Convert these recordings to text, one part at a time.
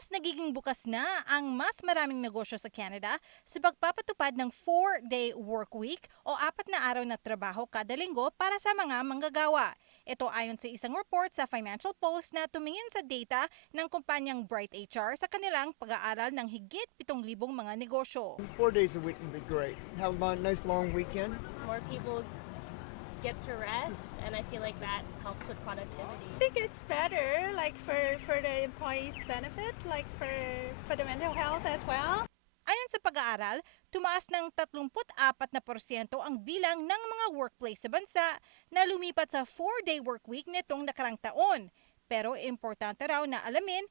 mas nagiging bukas na ang mas maraming negosyo sa Canada sa pagpapatupad ng 4-day work week o 4 na araw na trabaho kada linggo para sa mga manggagawa. Ito ayon sa isang report sa Financial Post na tumingin sa data ng kumpanyang Bright HR sa kanilang pag-aaral ng higit 7,000 mga negosyo. 4 days a week would be great. Have a nice long weekend. More people get to rest, and I feel like that helps with productivity. I think it's better, like for the employees' benefit, like for the mental health as well. Ayon sa pag-aaral, tumaas ng 34% ang bilang ng mga workplace sa bansa na lumipat sa 4-day work week nitong nakarang taon. Pero importante raw na alamin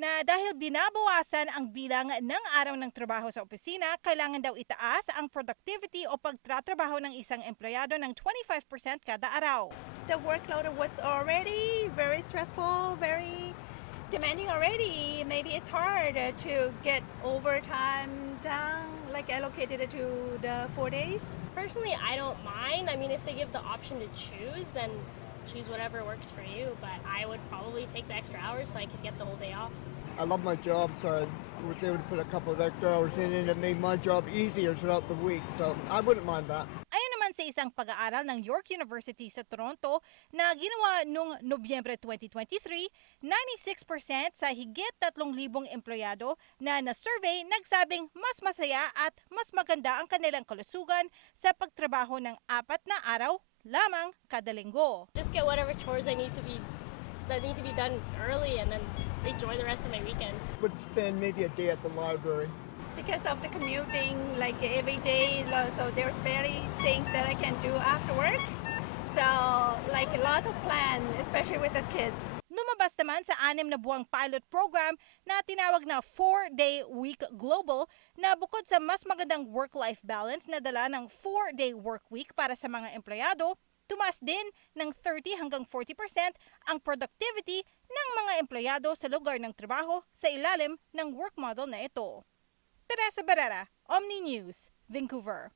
na dahil binabawasan ang bilang ng araw ng trabaho sa opisina, kailangan daw itaas ang productivity o pagtatrabaho ng isang empleyado ng 25% kada araw. The workload was already very stressful, very demanding already. Maybe it's hard to get overtime down, like allocated to the 4 days. Personally, I don't mind. I mean, if they give the option to choose, then choose whatever works for you, but I would probably take the extra hours so I could get the whole day off. I love my job, so I was able to put a couple of extra hours in and it made my job easier throughout the week, so I wouldn't mind that. Ayon naman sa isang pag-aaral ng York University sa Toronto na ginawa noong Nobyembre 2023, 96% sa higit 3,000 empleyado na na-survey nagsabing mas masaya at mas maganda ang kanilang kalusugan sa pagtrabaho ng 4 na araw lamang kada linggo. Just get whatever chores that need to be done early, and then enjoy the rest of my weekend. Would spend maybe a day at the library. Because of the commuting, like every day, so there's barely things that I can do after work. So, like lots of plans, especially with the kids. Lumabas naman sa 6 na buwang pilot program na tinawag na 4-Day Week Global na bukod sa mas magandang work-life balance na dala ng 4-day work week para sa mga empleyado, tumaas din ng 30 hanggang 40% ang productivity ng mga empleyado sa lugar ng trabaho sa ilalim ng work model na ito. Teresa Barrera, Omni News, Vancouver.